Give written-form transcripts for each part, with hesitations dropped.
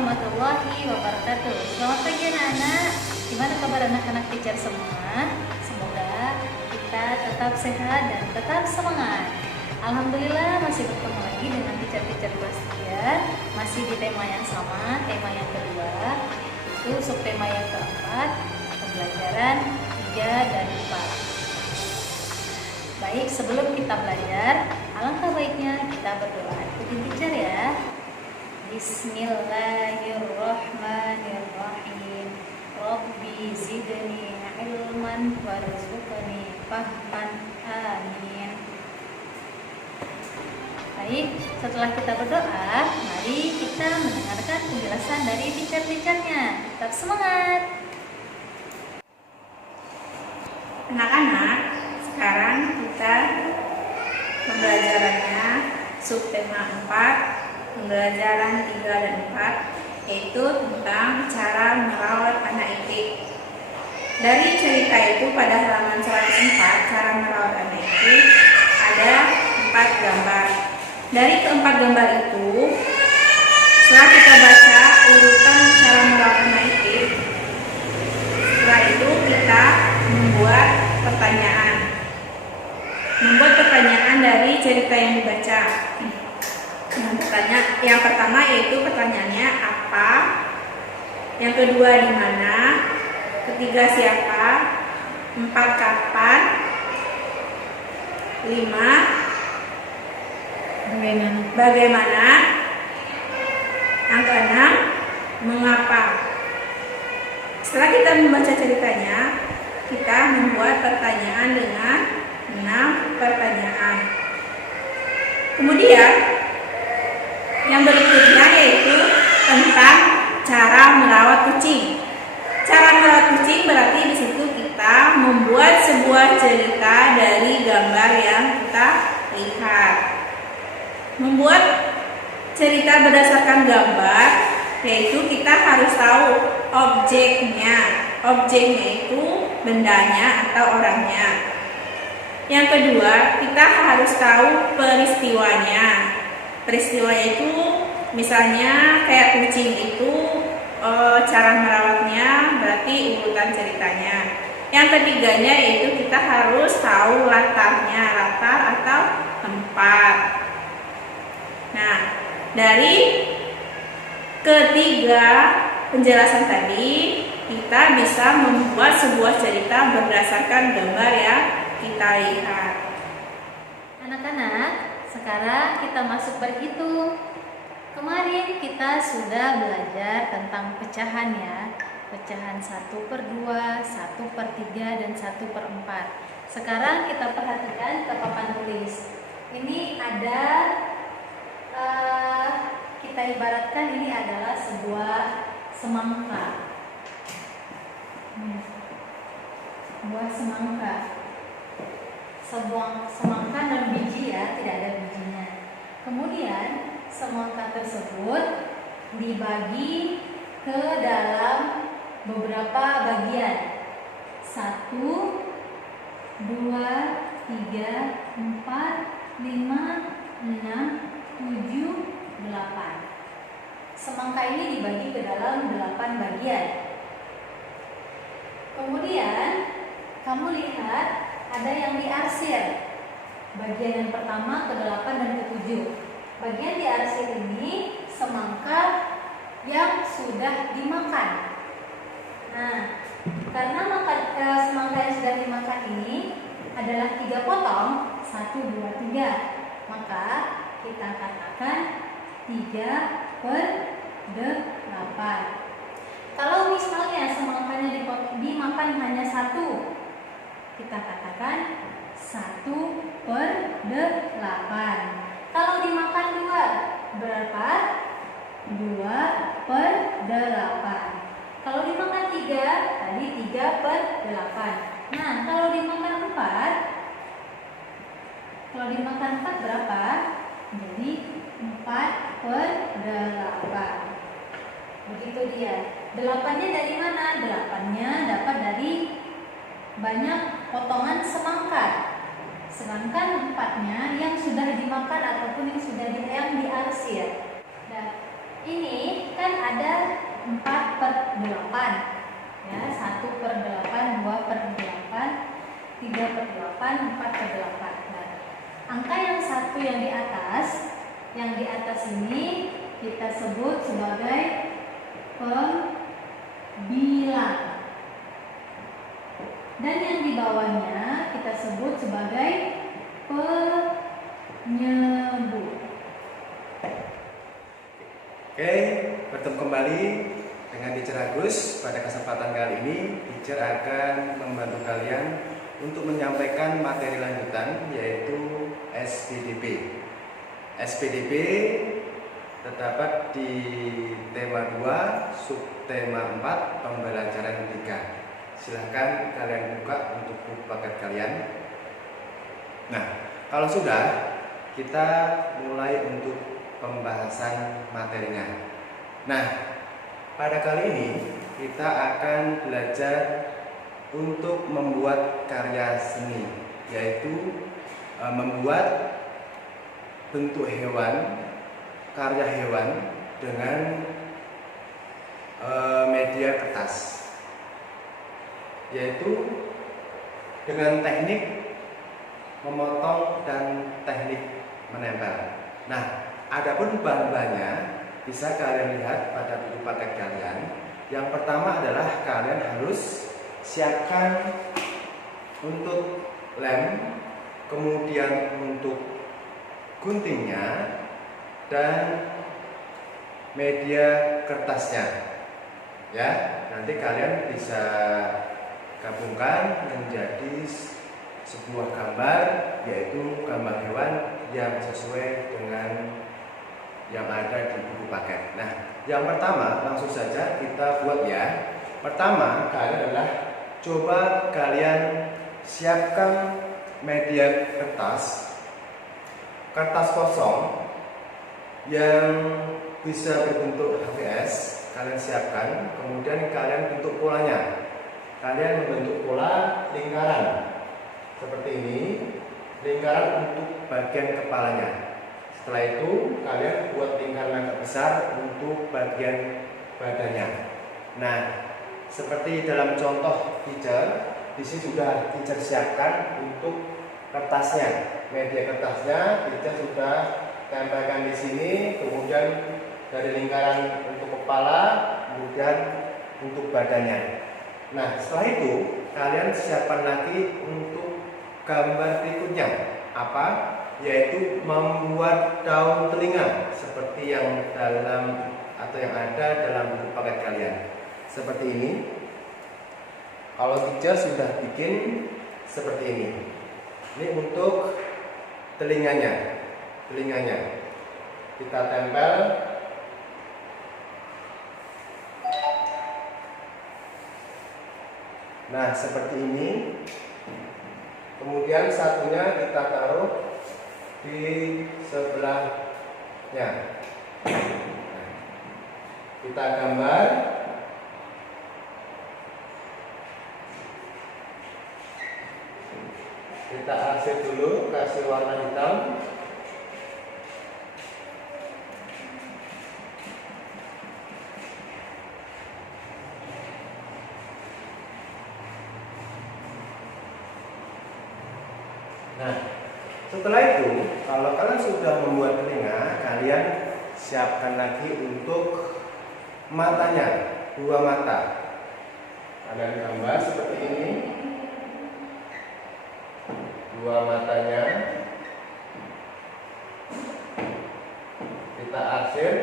warahmatullahi wabarakatuh. Selamat pagi anak-anak. Gimana kabar anak-anak teacher semua? Semoga kita tetap sehat dan tetap semangat. Alhamdulillah masih bertemu lagi dengan teacher-teacher kelas 3. Masih di tema yang sama, tema yang kedua. Itu subtema yang keempat, pembelajaran 3 dan 4. Baik, sebelum kita belajar, alangkah baiknya kita berdoa. Ikutin teacher ya. Bismillahirrahmanirrahim. Rabbi zidni ilman warzuqni fahman. Amin. Baik, setelah kita berdoa, mari kita mendengarkan penjelasan dari teacher-teachernya. Tetap semangat. Anak-anak, sekarang kita pembelajarannya subtema 4, pembelajaran 3 dan 4, yaitu tentang cara merawat anak itik. Dari cerita itu pada halaman 104, cara merawat anak itik, ada 4 gambar. Dari keempat gambar itu, setelah kita baca urutan cara merawat anak itik, setelah itu kita membuat pertanyaan. Dari cerita yang dibaca. Yang pertama yaitu pertanyaannya apa, yang kedua di mana, ketiga siapa, 4 kapan, 5 bagaimana, yang keenam mengapa. Setelah kita membaca ceritanya, kita membuat pertanyaan dengan 6 pertanyaan. Kemudian yang berikutnya yaitu tentang cara merawat kucing. Cara merawat kucing berarti di situ kita membuat sebuah cerita dari gambar yang kita lihat. Membuat cerita berdasarkan gambar, yaitu kita harus tahu objeknya. Objeknya itu bendanya atau orangnya. Yang kedua, kita harus tahu peristiwanya. Peristiwanya itu misalnya kayak kucing itu cara merawatnya, berarti urutan ceritanya. Yang ketiganya yaitu kita harus tahu latarnya, latar atau tempat. Nah, dari ketiga penjelasan tadi, kita bisa membuat sebuah cerita berdasarkan gambar yang kita lihat. Anak-anak, sekarang kita masuk berhitung. Kemarin kita sudah belajar tentang pecahan ya. Pecahan 1/2, 1/3, dan 1/4. Sekarang kita perhatikan ke papan tulis. Ini ada, kita ibaratkan ini adalah sebuah semangka. Sebuah semangka. Sebuah semangka non biji ya, tidak ada bijinya. Kemudian semangka tersebut dibagi ke dalam beberapa bagian. 1, 2, 3, 4, 5, 6, 7, 8. Semangka ini dibagi ke dalam 8 bagian. Kemudian kamu lihat ada yang diarsir. Bagian yang pertama, ke-8 dan ke-7. Bagian diarsir ini semangka yang sudah dimakan. Nah, karena semangka yang sudah dimakan ini adalah 3 potong, 1, 2, 3, maka kita katakan 3/8. Kalau misalnya semangkanya dimakan hanya 1, kita katakan 1/8. Kalau dimakan 2, berapa? 2/8. Kalau dimakan 3, tadi 3/8. Nah, kalau dimakan 4, berapa? Jadi 4/8. Begitu dia. 8-nya dari mana? 8-nya dapat dari banyak potongan semangka. Sedangkan 4-nya yang sudah dimakan ataupun yang diarsir. Nah, Ini kan ada 4/8 ya, 1/8, 2/8, 3/8, 4/8. Nah, angka yang satu yang di atas ini kita sebut sebagai pembilang. Dan yang di bawahnya kita sebut sebagai penyebut. Oke, bertemu kembali dengan Teacher Agus. Pada kesempatan kali ini, Teacher akan membantu kalian untuk menyampaikan materi lanjutan, yaitu SPDP. SPDP terdapat di tema 2, subtema 4, pembelajaran 3. Silahkan kalian buka untuk buku paket kalian. Nah, kalau sudah, kita mulai untuk pembahasan materinya. Nah, pada kali ini kita akan belajar untuk membuat karya seni, yaitu membuat bentuk hewan, karya hewan dengan media kertas, yaitu dengan teknik memotong dan teknik menempel. Nah, adapun bahan-bahannya bisa kalian lihat pada buku paket kalian. Yang pertama adalah kalian harus siapkan untuk lem, kemudian untuk guntingnya dan media kertasnya. Ya, nanti kalian bisa gabungkan menjadi sebuah gambar, yaitu gambar hewan yang sesuai dengan yang ada di buku paket. Nah, yang pertama langsung saja kita buat ya. Pertama kalian adalah coba kalian siapkan media kertas kosong yang bisa berbentuk HVS. Kalian siapkan, kemudian kalian bentuk polanya. Kalian membentuk pola lingkaran seperti ini, lingkaran untuk bagian kepalanya. Setelah itu kalian buat lingkaran agak besar untuk bagian badannya. Nah, seperti dalam contoh teacher, di sini sudah teacher siapkan untuk kertasnya, media kertasnya teacher sudah tempelkan di sini, kemudian dari lingkaran untuk kepala, kemudian untuk badannya. Nah, setelah itu kalian siapkan lagi untuk gambar berikutnya, apa? Yaitu membuat daun telinga seperti yang dalam atau yang ada dalam buku paket kalian. Seperti ini. Kalau teacher sudah bikin seperti ini. Ini untuk telinganya. Kita tempel. Nah, seperti ini. Kemudian satunya kita taruh di sebelahnya. Kita gambar. Kita arsip dulu, kasih warna hitam. Nah, setelah itu, kalau kalian sudah membuat telinga, kalian siapkan lagi untuk matanya, 2 mata. Kalian gambar seperti ini, 2 matanya. Kita arsip.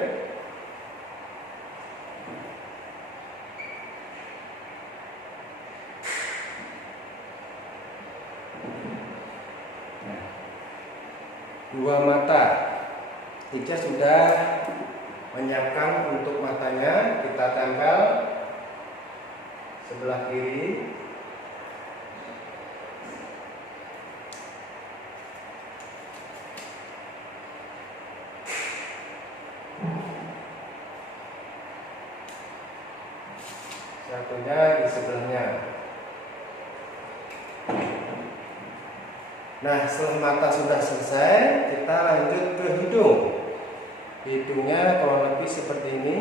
Dua mata. Teacher sudah menyiapkan untuk matanya. Kita tempel sebelah kiri. Satunya di sebelahnya. Nah, setelah mata sudah selesai, kita lanjut ke hidung. hidungnya kurang lebih seperti ini.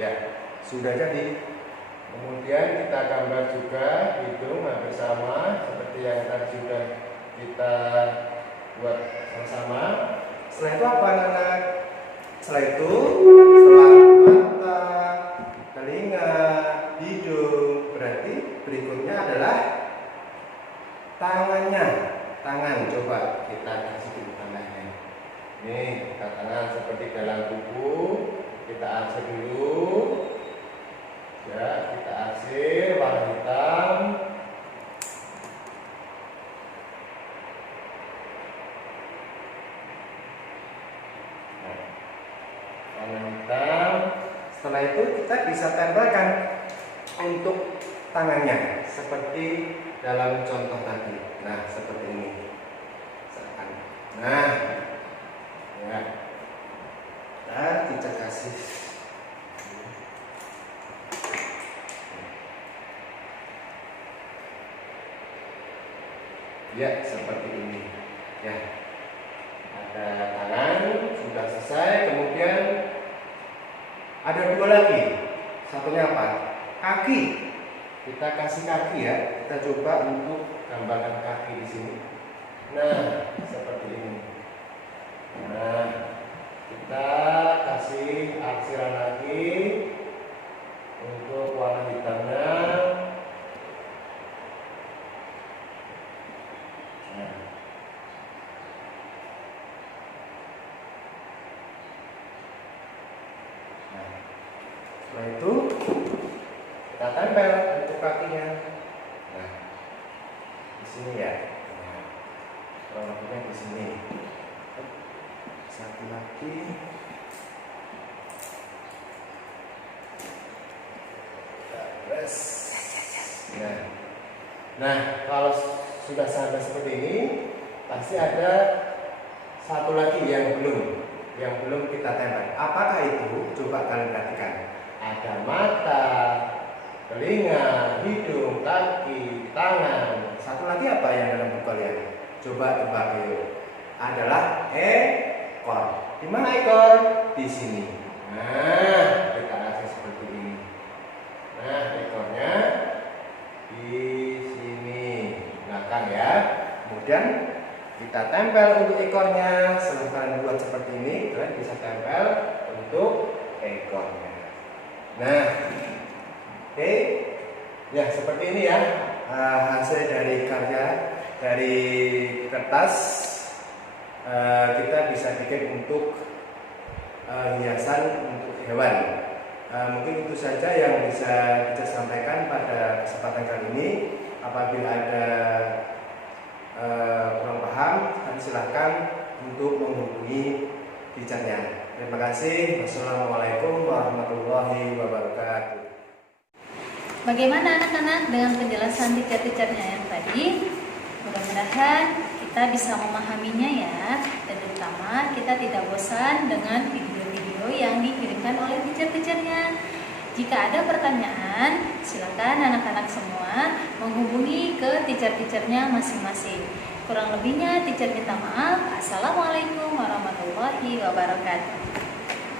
Ya, sudah jadi. Kemudian kita gambar juga hidung hampir sama seperti yang tadi sudah kita buat sama-sama. Setelah itu apa anak-anak? Setelah mata, telinga, hidung, berarti berikutnya adalah tangannya. Tangan, coba kita kasih dulu tangannya. Nih, kita tangan seperti dalam buku. Kita arsir dulu. Ya, kita arsir warna hitam. Warna hitam. Setelah itu kita bisa tempelkan untuk tangannya seperti dalam contoh tadi. Nah, seperti ini. Nah, ya. Kita kasih. Ya, seperti ini. Ya. Ada tangan sudah selesai, kemudian ada dua lagi. Satunya apa? Kaki. Kita kasih kaki ya. Kita coba untuk gambarkan kaki di sini. Nah, seperti ini. Nah, kita kasih arsiran lagi untuk warna hitamnya. Setelah itu kita tempel untuk kakinya. Nah, di sini ya. Nah, kurang di sini. Satu lagi. Nah, kalau sudah sampai seperti ini, pasti ada satu lagi yang belum kita tempel. Apakah itu? Coba kalian perhatikan. Ada mata, telinga, hidung, kaki, tangan. Satu lagi apa yang dalam buku kalian? Coba tebak yuk. Adalah ekor. Di mana ekor? Di sini. Nah, kita kasih seperti ini. Nah, ekornya di sini belakang ya. Kemudian kita tempel untuk ekornya. Setelah kalian buat seperti ini, kalian bisa tempel untuk ekornya. Nah, oke, ya seperti ini ya hasil dari karya dari kertas. Kita bisa bikin untuk hiasan untuk hewan. Mungkin itu saja yang bisa kita sampaikan pada kesempatan kali ini. Apabila ada kurang paham, silahkan untuk menghubungi teachernya. Terima kasih. Wassalamualaikum warahmatullahi wabarakatuh. Bagaimana anak-anak dengan penjelasan teacher-teachernya yang tadi? Mudah-mudahan kita bisa memahaminya ya. Dan terutama kita tidak bosan dengan video-video yang dikirimkan oleh teacher-teachernya. Jika ada pertanyaan, silakan anak-anak semua menghubungi ke teacher-teachernya masing-masing. Kurang lebihnya teacher minta maaf. Assalamualaikum warahmatullahi wabarakatuh.